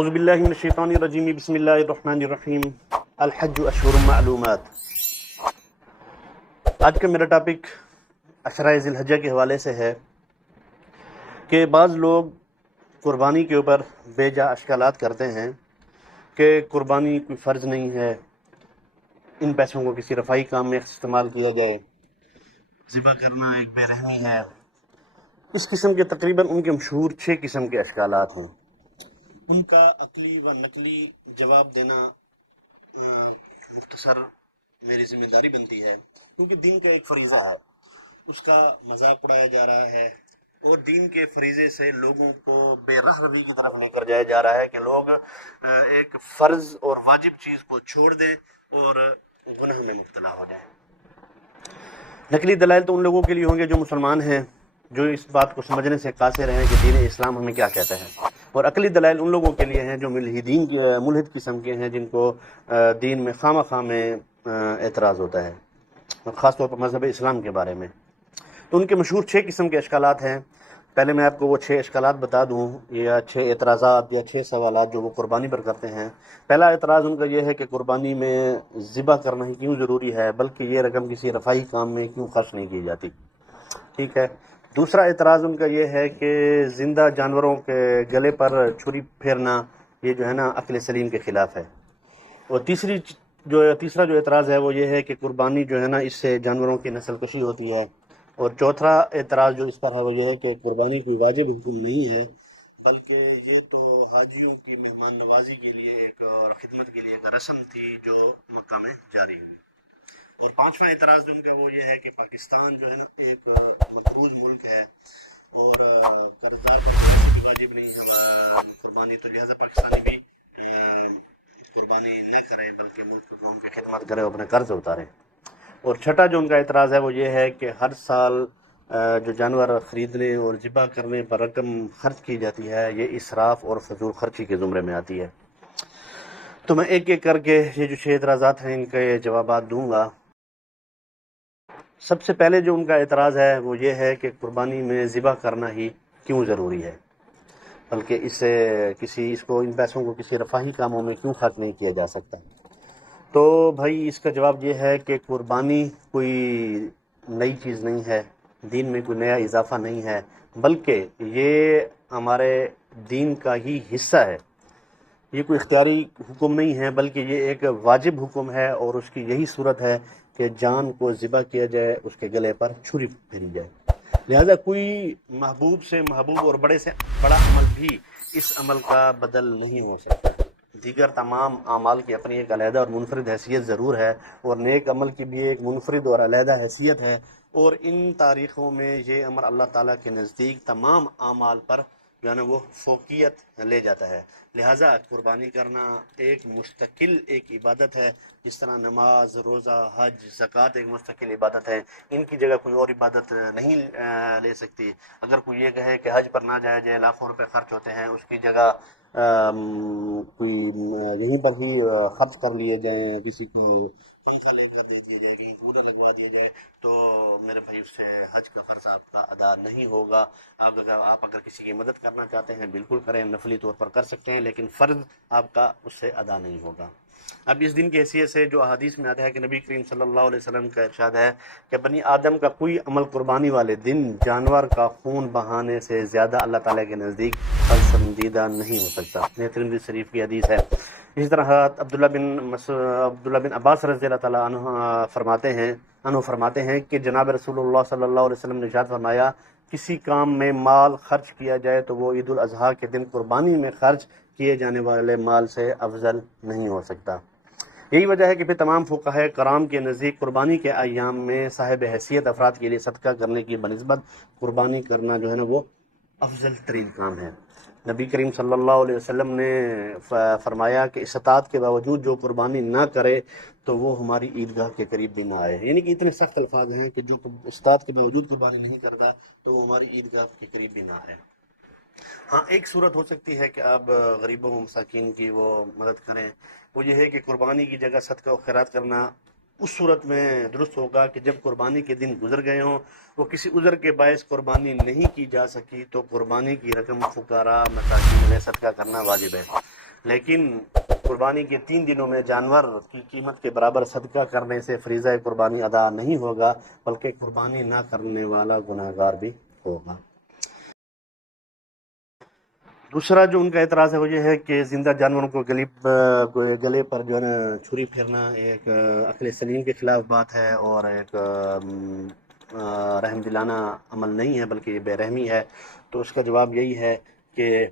اعوذ باللہ من الشیطان الرجیم بسم اللہ الرحمن الرحیم الحج اشہر معلومات۔ آج کا میرا ٹاپک عشرہ ذی الحجہ کے حوالے سے ہے کہ بعض لوگ قربانی کے اوپر بے جا اشکالات کرتے ہیں کہ قربانی کوئی فرض نہیں ہے، ان پیسوں کو کسی رفاہی کام میں استعمال کیا جائے، ذبح کرنا ایک بے رحمی ہے۔ اس قسم کے تقریباً ان کے مشہور 6 قسم کے اشکالات ہیں۔ ان کا عقلی و نقلی جواب دینا مختصر میری ذمہ داری بنتی ہے، کیونکہ دین کا ایک فریضہ ہے، اس کا مذاق اڑایا جا رہا ہے اور دین کے فریضے سے لوگوں کو بے رہ روی کی طرف لے کر جایا جا رہا ہے کہ لوگ ایک فرض اور واجب چیز کو چھوڑ دیں اور گناہ میں مبتلا ہو جائیں۔ نقلی دلائل تو ان لوگوں کے لیے ہوں گے جو مسلمان ہیں، جو اس بات کو سمجھنے سے قاصر ہیں کہ دین اسلام ہمیں کیا کہتا ہے، اور عقلی دلائل ان لوگوں کے لیے ہیں جو ملحد قسم کے ہیں، جن کو دین میں خواہ مخواہ میں اعتراض ہوتا ہے، خاص طور پر مذہب اسلام کے بارے میں۔ تو ان کے مشہور 6 قسم کے اشکالات ہیں۔ پہلے میں آپ کو وہ 6 اشکالات بتا دوں، یا 6 اعتراضات یا 6 سوالات جو وہ قربانی پر کرتے ہیں۔ پہلا اعتراض ان کا یہ ہے کہ قربانی میں ذبح کرنا ہی کیوں ضروری ہے، بلکہ یہ رقم کسی رفاہی کام میں کیوں خرچ نہیں کی جاتی۔ ٹھیک ہے۔ دوسرا اعتراض ان کا یہ ہے کہ زندہ جانوروں کے گلے پر چھری پھیرنا یہ جو ہے نا عقل سلیم کے خلاف ہے۔ اور تیسرا جو اعتراض ہے وہ یہ ہے کہ قربانی جو ہے نا اس سے جانوروں کی نسل کشی ہوتی ہے۔ اور چوتھا اعتراض جو اس پر ہے وہ یہ ہے کہ قربانی کوئی واجب حکم نہیں ہے، بلکہ یہ تو حاجیوں کی مہمان نوازی کے لیے اور خدمت کے لیے ایک رسم تھی جو مکہ میں جاری ہوئی۔ اور پانچواں اعتراض ان کا وہ یہ ہے کہ پاکستان جو ہے نا ایک مقبوض ملک ہے اور قرضدار کی واجب نہیں ہے قربانی، تو لہٰذا پاکستانی بھی قربانی نہ کرے بلکہ ملک لوگوں کی خدمت کرے، اپنے قرض اتارے۔ اور چھٹا جو ان کا اعتراض ہے وہ یہ ہے کہ ہر سال جو جانور خریدنے اور ذبح کرنے پر رقم خرچ کی جاتی ہے یہ اسراف اور فضول خرچی کے زمرے میں آتی ہے۔ تو میں ایک ایک کر کے یہ جو 6 اعتراضات ہیں ان کے جوابات دوں گا۔ سب سے پہلے جو ان کا اعتراض ہے وہ یہ ہے کہ قربانی میں ذبح کرنا ہی کیوں ضروری ہے، بلکہ اس کو ان پیسوں کو کسی رفاہی کاموں میں کیوں خرچ نہیں کیا جا سکتا۔ تو بھائی اس کا جواب یہ ہے کہ قربانی کوئی نئی چیز نہیں ہے، دین میں کوئی نیا اضافہ نہیں ہے، بلکہ یہ ہمارے دین کا ہی حصہ ہے۔ یہ کوئی اختیاری حکم نہیں ہے بلکہ یہ ایک واجب حکم ہے، اور اس کی یہی صورت ہے کہ جان کو ذبح کیا جائے، اس کے گلے پر چھری پھیری جائے۔ لہذا کوئی محبوب سے محبوب اور بڑے سے بڑا عمل بھی اس عمل کا بدل نہیں ہو سکتا۔ دیگر تمام اعمال کی اپنی ایک علیحدہ اور منفرد حیثیت ضرور ہے، اور نیک عمل کی بھی ایک منفرد اور علیحدہ حیثیت ہے، اور ان تاریخوں میں یہ امر اللہ تعالیٰ کے نزدیک تمام اعمال پر جو ہے نا وہ فوقیت لے جاتا ہے۔ لہٰذا قربانی کرنا ایک مستقل ایک عبادت ہے، جس طرح نماز، روزہ، حج، زکوٰۃ ایک مستقل عبادت ہے۔ ان کی جگہ کوئی اور عبادت نہیں لے سکتی۔ اگر کوئی یہ کہے کہ حج پر نہ جایا جائے، لاکھوں روپے خرچ ہوتے ہیں، اس کی جگہ کوئی یہیں پر ہی خرچ کر لیے جائیں، کسی کو پنکھا لے کر دے دیا جائے، کہیں کولر لگوا دیا جائے، تو میرے بھائی اس سے حج کا فرض آپ کا ادا نہیں ہوگا۔ آپ اگر کسی کی مدد کرنا چاہتے ہیں بالکل کریں، نفلی طور پر کر سکتے ہیں، لیکن فرض آپ کا اس سے ادا نہیں ہوگا۔ اب اس دن کی حیثیت سے جو احادیث میں آتا ہے کہ نبی کریم صلی اللہ علیہ وسلم کا ارشاد ہے کہ بنی آدم کا کوئی عمل قربانی والے دن جانور کا خون بہانے سے زیادہ اللہ تعالیٰ کے نزدیک پسندیدہ نہیں ہو سکتا۔ یہ ترمذی شریف کی حدیث ہے۔ اسی طرح عبداللہ بن عباس رضی اللہ تعالیٰ عنہ فرماتے ہیں کہ جناب رسول اللہ صلی اللہ علیہ وسلم نے ارشاد فرمایا، کسی کام میں مال خرچ کیا جائے تو وہ عید الاضحیٰ کے دن قربانی میں خرچ کیے جانے والے مال سے افضل نہیں ہو سکتا۔ یہی وجہ ہے کہ پھر تمام فقہاء کرام کے نزدیک قربانی کے ایام میں صاحب حیثیت افراد کے لیے صدقہ کرنے کی بنسبت قربانی کرنا جو ہے نا وہ افضل ترین کام ہے۔ نبی کریم صلی اللہ علیہ وسلم نے فرمایا کہ استطاعت کے باوجود جو قربانی نہ کرے تو وہ ہماری عیدگاہ کے قریب بھی نہ آئے۔ یعنی کہ اتنے سخت الفاظ ہیں کہ جو استطاعت کے باوجود قربانی نہیں کرتا تو وہ ہماری عیدگاہ کے قریب بھی نہ آئے۔ ہاں، ایک صورت ہو سکتی ہے کہ آپ غریبوں و مساکین کی وہ مدد کریں، وہ یہ ہے کہ قربانی کی جگہ صدقہ و خیرات کرنا اس صورت میں درست ہوگا کہ جب قربانی کے دن گزر گئے ہوں، وہ کسی عذر کے باعث قربانی نہیں کی جا سکی، تو قربانی کی رقم فقراء مساکین میں صدقہ کرنا واجب ہے۔ لیکن قربانی کے 3 دنوں میں جانور کی قیمت کے برابر صدقہ کرنے سے فریضہ قربانی ادا نہیں ہوگا، بلکہ قربانی نہ کرنے والا گناہگار بھی ہوگا۔ دوسرا جو ان کا اعتراض ہے وہ یہ ہے کہ زندہ جانوروں کو گلے پر جو ہے نا چھری پھیرنا ایک عقل سلیم کے خلاف بات ہے، اور ایک رحم دلانہ عمل نہیں ہے، بلکہ یہ بے رحمی ہے۔ تو اس کا جواب یہی ہے کہ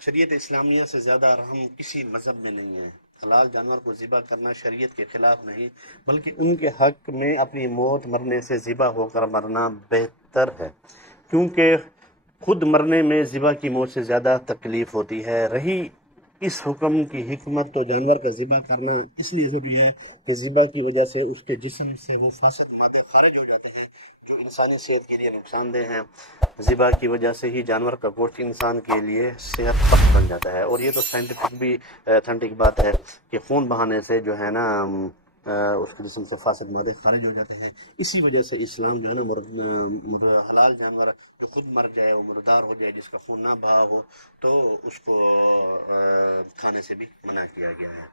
شریعت اسلامیہ سے زیادہ رحم کسی مذہب میں نہیں ہے۔ حلال جانور کو ذبح کرنا شریعت کے خلاف نہیں، بلکہ ان کے حق میں اپنی موت مرنے سے ذبح ہو کر مرنا بہتر ہے، کیونکہ خود مرنے میں ذبح کی موت سے زیادہ تکلیف ہوتی ہے۔ رہی اس حکم کی حکمت، تو جانور کا ذبح کرنا اس لیے ضروری ہے کہ ذبح کی وجہ سے اس کے جسم سے وہ فاسد مادے خارج ہو جاتے ہیں جو انسانی صحت کے لیے نقصان دہ ہیں۔ ذبح کی وجہ سے ہی جانور کا گوشت انسان کے لیے صحت بخش بن جاتا ہے، اور یہ تو سائنٹیفک بھی اتھینٹک بات ہے کہ خون بہانے سے جو ہے نا اس کے جسم سے فاسد مادے خارج ہو جاتے ہیں۔ اسی وجہ سے اسلام جو ہے نا حلال جانور جو خود مر جائے، وہ مردار ہو جائے، جس کا خون نہ بہا ہو، تو اس کو کھانے سے بھی منع کیا گیا ہے۔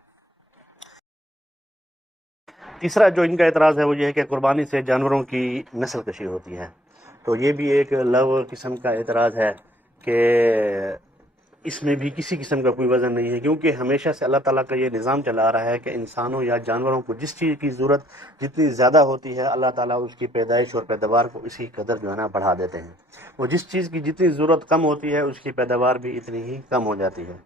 تیسرا جو ان کا اعتراض ہے وہ یہ ہے کہ قربانی سے جانوروں کی نسل کشی ہوتی ہے۔ تو یہ بھی ایک لو قسم کا اعتراض ہے کہ اس میں بھی کسی قسم کا کوئی وزن نہیں ہے، کیونکہ ہمیشہ سے اللہ تعالیٰ کا یہ نظام چلا آ رہا ہے کہ انسانوں یا جانوروں کو جس چیز کی ضرورت جتنی زیادہ ہوتی ہے، اللہ تعالیٰ اس کی پیدائش اور پیداوار کو اسی قدر جو ہے نا بڑھا دیتے ہیں، وہ جس چیز کی جتنی ضرورت کم ہوتی ہے اس کی پیداوار بھی اتنی ہی کم ہو جاتی ہے۔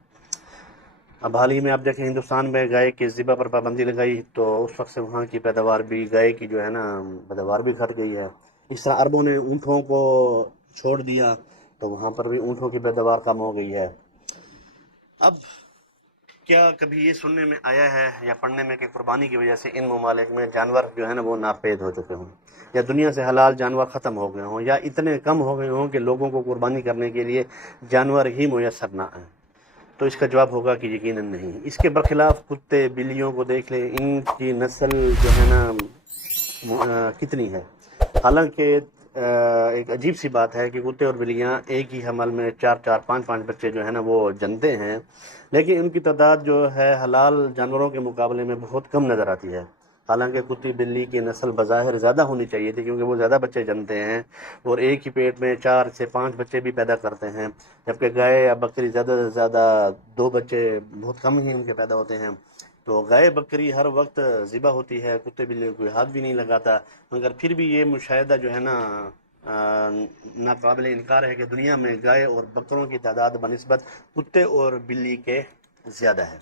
اب حال ہی میں آپ دیکھیں ہندوستان میں گائے کے ذبح پر پابندی لگائی، تو اس وقت سے وہاں کی پیداوار بھی، گائے کی جو ہے نا پیداوار بھی گھٹ گئی ہے۔ اس طرح عربوں نے اونٹوں کو چھوڑ دیا، تو وہاں پر بھی اونٹوں کی پیداوار کم ہو گئی ہے۔ اب کیا کبھی یہ سننے میں آیا ہے یا پڑھنے میں کہ قربانی کی وجہ سے ان ممالک میں جانور جو ہے نا وہ ناپید ہو چکے ہوں، یا دنیا سے حلال جانور ختم ہو گئے ہوں، یا اتنے کم ہو گئے ہوں کہ لوگوں کو قربانی کرنے کے لیے جانور ہی میسر نہ آئیں؟ تو اس کا جواب ہوگا کہ یقیناً نہیں۔ اس کے برخلاف کتے بلیوں کو دیکھ لیں، ان کی نسل جو ہے نا کتنی ہے۔ حالانکہ ایک عجیب سی بات ہے کہ کتے اور بلیاں ایک ہی حمل میں 4 5 بچے جو ہے نا وہ جنتے ہیں، لیکن ان کی تعداد جو ہے حلال جانوروں کے مقابلے میں بہت کم نظر آتی ہے۔ حالانکہ کتی بلی کی نسل بظاہر زیادہ ہونی چاہیے تھی، کیونکہ وہ زیادہ بچے جنتے ہیں اور ایک ہی پیٹ میں 4 سے 5 بچے بھی پیدا کرتے ہیں، جبکہ گائے یا بکری زیادہ سے زیادہ 2 بچے بہت کم ہی ان کے پیدا ہوتے ہیں۔ تو گائے بکری ہر وقت ذبح ہوتی ہے، کتے بلی کوئی ہاتھ بھی نہیں لگاتا، مگر پھر بھی یہ مشاہدہ جو ہے نا ناقابل انکار ہے کہ دنیا میں گائے اور بکروں کی تعداد بنسبت کتے اور بلی کے زیادہ ہے۔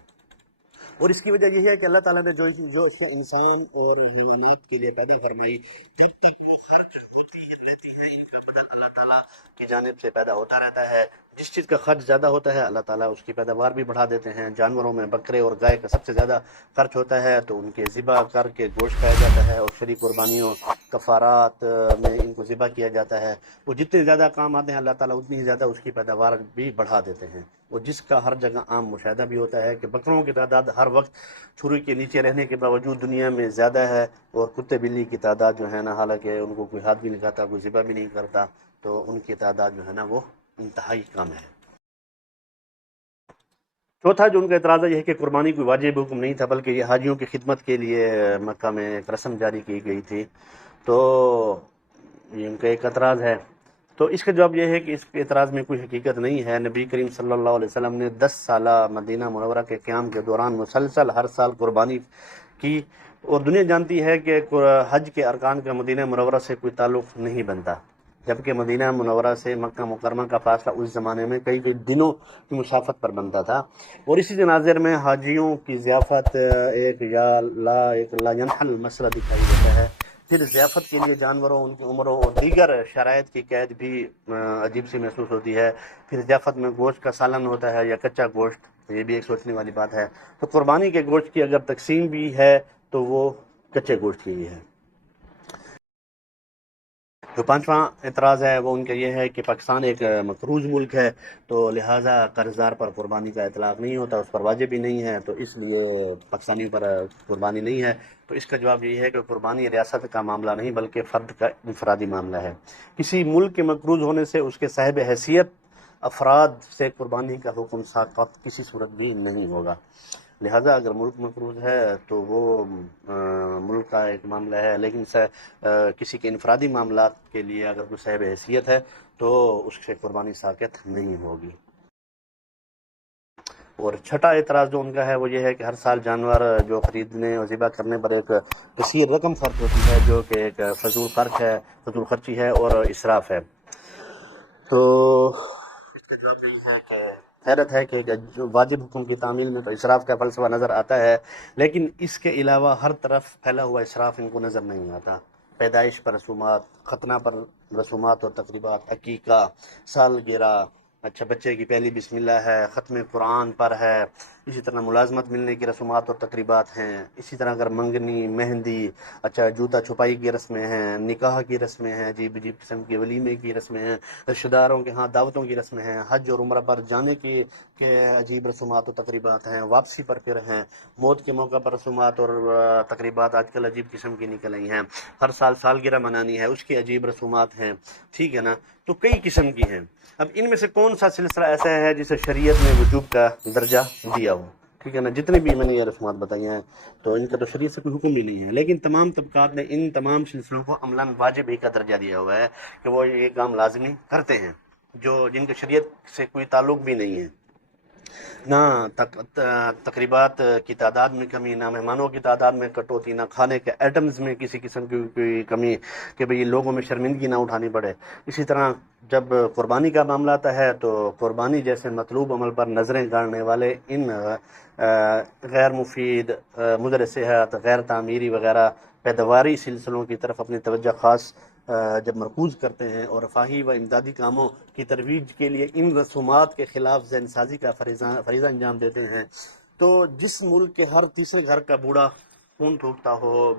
اور اس کی وجہ یہ ہے کہ اللہ تعالیٰ نے جو اشیاء انسان اور حیوانات کے لیے پیدا فرمائی، جب تک وہ خرچ ہوتی رہتی ہے، ان کا بدل اللہ تعالیٰ کی جانب سے پیدا ہوتا رہتا ہے۔ جس چیز کا خرچ زیادہ ہوتا ہے، اللہ تعالیٰ اس کی پیداوار بھی بڑھا دیتے ہیں۔ جانوروں میں بکرے اور گائے کا سب سے زیادہ خرچ ہوتا ہے، تو ان کے ذبح کر کے گوشت کھایا جاتا ہے، اور شرعی قربانیوں کفارات میں ان کو ذبح کیا جاتا ہے۔ وہ جتنے زیادہ کام آتے ہیں، اللہ تعالیٰ اتنی ہی زیادہ اس کی پیداوار بھی بڑھا دیتے ہیں۔ اور جس کا ہر جگہ عام مشاہدہ بھی ہوتا ہے کہ بکروں کی تعداد ہر وقت چھری کے نیچے رہنے کے باوجود دنیا میں زیادہ ہے، اور کتے بلی کی تعداد جو ہے نا، حالانکہ ان کو کوئی ہاتھ بھی نہیں لگاتا، کوئی ذبح بھی نہیں کرتا، تو ان کی تعداد جو ہے نا وہ انتہائی کم ہے۔ چوتھا جو ان کا اعتراض ہے یہ ہے کہ قربانی کوئی واجب حکم نہیں تھا، بلکہ یہ حاجیوں کی خدمت کے لیے مکہ میں ایک رسم جاری کی گئی تھی۔ تو یہ ان کا ایک اعتراض ہے۔ تو اس کا جواب یہ ہے کہ اس کے اعتراض میں کوئی حقیقت نہیں ہے۔ نبی کریم صلی اللہ علیہ وسلم نے 10 سالہ مدینہ منورہ کے قیام کے دوران مسلسل ہر سال قربانی کی، اور دنیا جانتی ہے کہ حج کے ارکان کا مدینہ منورہ سے کوئی تعلق نہیں بنتا، جبکہ مدینہ منورہ سے مکہ مکرمہ کا فاصلہ اس زمانے میں کئی دنوں کی مسافت پر بنتا تھا۔ اور اسی تناظر میں حاجیوں کی ضیافت ایک لا ینحل مسئلہ دکھائی دیتا ہے۔ پھر ضیافت کے لیے جانوروں، ان کی عمروں اور دیگر شرائط کی قید بھی عجیب سی محسوس ہوتی ہے۔ پھر ضیافت میں گوشت کا سالن ہوتا ہے یا کچا گوشت، یہ بھی ایک سوچنے والی بات ہے۔ تو قربانی کے گوشت کی اگر تقسیم بھی ہے تو وہ کچے گوشت کی ہی ہے۔ جو پانچواں اعتراض ہے وہ ان کا یہ ہے کہ پاکستان ایک مقروض ملک ہے، تو لہٰذا قرض دار پر قربانی کا اطلاق نہیں ہوتا، اس پر واجب بھی نہیں ہے، تو اس لیے پاکستانیوں پر قربانی نہیں ہے۔ تو اس کا جواب یہ ہے کہ قربانی ریاست کا معاملہ نہیں، بلکہ فرد کا انفرادی معاملہ ہے۔ کسی ملک کے مقروض ہونے سے اس کے صاحب حیثیت افراد سے قربانی کا حکم ساقط کسی صورت بھی نہیں ہوگا. لہذا اگر ملک مقروض ہے تو وہ ملک کا ایک معاملہ ہے، لیکن کسی کے انفرادی معاملات کے لیے اگر کوئی صاحب حیثیت ہے تو اس سے قربانی ساقط نہیں ہوگی. اور چھٹا اعتراض جو ان کا ہے وہ یہ ہے کہ ہر سال جانور جو خریدنے اور ذبح کرنے پر ایک کثیر رقم خرچ ہوتی ہے، جو کہ ایک فضول خرچی ہے اور اسراف ہے. تو اس کا جواب یہی ہے کہ حیرت ہے کہ جو واجب حکم کی تعمیل میں تو اسراف کا فلسفہ نظر آتا ہے، لیکن اس کے علاوہ ہر طرف پھیلا ہوا اسراف ان کو نظر نہیں آتا. پیدائش پر رسومات، ختنہ پر رسومات اور تقریبات، عقیقہ، سالگرہ، اچھا بچے کی پہلی بسم اللہ ہے، ختم قرآن پر ہے، اسی طرح ملازمت ملنے کی رسومات اور تقریبات ہیں، اسی طرح اگر منگنی، مہندی، اچھا جوتا چھپائی کی رسمیں ہیں، نکاح کی رسمیں ہیں، عجیب عجیب قسم کی ولیمے کی رسمیں ہیں، رشتہ داروں کے ہاں دعوتوں کی رسمیں ہیں، حج اور عمرہ پر جانے کی عجیب رسومات و تقریبات ہیں، واپسی پر پھر ہیں، موت کے موقع پر رسومات اور تقریبات آج کل عجیب قسم کی نکل آئی ہیں، ہر سال سالگرہ منانی ہے، اس کی عجیب رسومات ہیں، ٹھیک ہے نا. تو کئی قسم کی ہیں. اب ان میں سے کون سا سلسلہ ایسا ہے جسے شریعت نے وجوب کا درجہ دیا ہو؟ ٹھیک ہے نا. جتنے بھی میں نے یہ رسومات بتائی ہیں تو ان کا تو شریعت سے کوئی حکم بھی نہیں ہے، لیکن تمام طبقات نے ان تمام سلسلوں کو عملاً واجب ہی کا درجہ دیا ہوا ہے کہ وہ یہ کام لازمی کرتے ہیں، جن کے شریعت سے کوئی تعلق بھی نہیں ہے. نہ تقریبات کی تعداد میں کمی، نہ مہمانوں کی تعداد میں کٹوتی، نہ کھانے کے آئٹمز میں کسی قسم کی کوئی کمی کہ بھئی لوگوں میں شرمندگی نہ اٹھانی پڑے. اسی طرح جب قربانی کا معاملہ آتا ہے تو قربانی جیسے مطلوب عمل پر نظریں گاڑنے والے ان غیر مفید، مضر صحت، غیر تعمیری وغیرہ پیداواری سلسلوں کی طرف اپنی توجہ خاص جب مرکوز کرتے ہیں اور رفاہی و امدادی کاموں کی ترویج کے لیے ان رسومات کے خلاف ذہن سازی کا فریضہ انجام دیتے ہیں، تو جس ملک کے ہر تیسرے گھر کا بوڑھا خون تھوکتا ہو،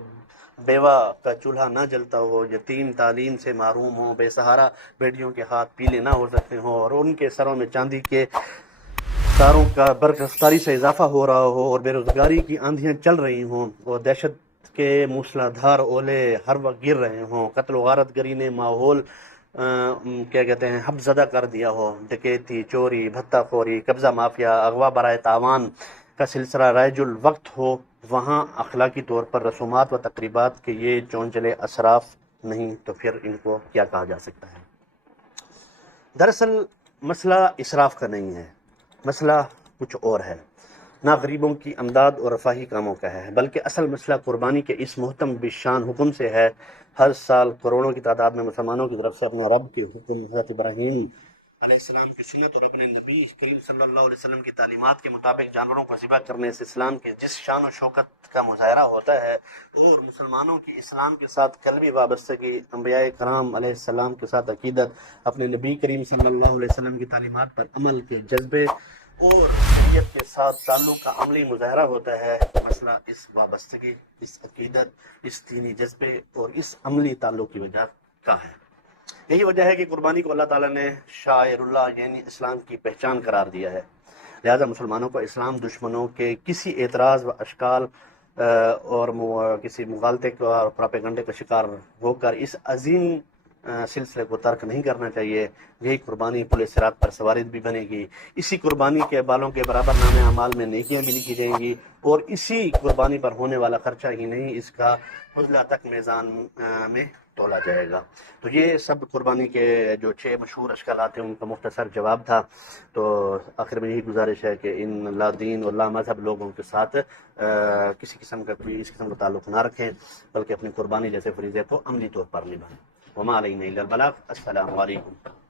بیوہ کا چولہا نہ جلتا ہو، یتیم تعلیم سے محروم ہو، بے سہارا بیٹیوں کے ہاتھ پیلے نہ ہو سکتے ہوں اور ان کے سروں میں چاندی کے تاروں کا برق رفتاری سے اضافہ ہو رہا ہو اور بے روزگاری کی آندھیاں چل رہی ہوں اور دہشت کے موسلا دھار اولے ہر وقت گر رہے ہوں، قتل و غارت گری نے ماحول کیا کہتے ہیں حب زدہ کر دیا ہو، ڈکیتی، چوری، بھتہ خوری، قبضہ مافیا، اغوا برائے تاوان کا سلسلہ رائج الوقت ہو، وہاں اخلاقی طور پر رسومات و تقریبات کے یہ چونچلے اسراف نہیں تو پھر ان کو کیا کہا جا سکتا ہے؟ دراصل مسئلہ اسراف کا نہیں ہے، مسئلہ کچھ اور ہے. نہ غریبوں کی امداد اور رفاہی کاموں کا ہے، بلکہ اصل مسئلہ قربانی کے اس محتم بشان حکم سے ہے. ہر سال کروڑوں کی تعداد میں مسلمانوں کی طرف سے اپنے رب کے حکم، حضرت ابراہیم علیہ السلام کی سنت اور اپنے نبی کریم صلی اللہ علیہ وسلم کی تعلیمات کے مطابق جانوروں کو ذبح کرنے سے اسلام کے جس شان و شوکت کا مظاہرہ ہوتا ہے اور مسلمانوں کی اسلام کے ساتھ قلبی وابستگی، انبیاء کرام علیہ السلام کے ساتھ عقیدت، اپنے نبی کریم صلی اللہ علیہ وسلم کی تعلیمات پر عمل کے جذبے اور شریعت کے ساتھ تعلق کا عملی مظاہرہ ہوتا ہے. مسئلہ اس وابستگی، اس عقیدت، اس دینی جذبے اور اس عملی تعلق کی وجہ کا ہے. یہی وجہ ہے کہ قربانی کو اللہ تعالیٰ نے شاعر اللہ یعنی اسلام کی پہچان قرار دیا ہے. لہذا مسلمانوں کو اسلام دشمنوں کے کسی اعتراض و اشکال اور کسی مغالطے اور پراپیگنڈے کا شکار ہو کر اس عظیم سلسلے کو ترک نہیں کرنا چاہیے. یہی قربانی پل صراط پر سواری بھی بنے گی، اسی قربانی کے بالوں کے برابر نام اعمال میں نیکیاں بھی لکھی جائیں گی اور اسی قربانی پر ہونے والا خرچہ ہی نہیں، اس کا عضلہ تک میزان میں تولا جائے گا. تو یہ سب قربانی کے جو 6 مشہور اشکالات ہیں ان کا مختصر جواب تھا. تو آخر میں یہی گزارش ہے کہ ان لا دین اور لا مذہب لوگوں کے ساتھ کسی قسم کا کوئی اس قسم کا تعلق نہ رکھیں، بلکہ اپنی قربانی جیسے فریضے کو عملی طور پر نبھائیں. وما علینا الا البلاغ. السلام علیکم.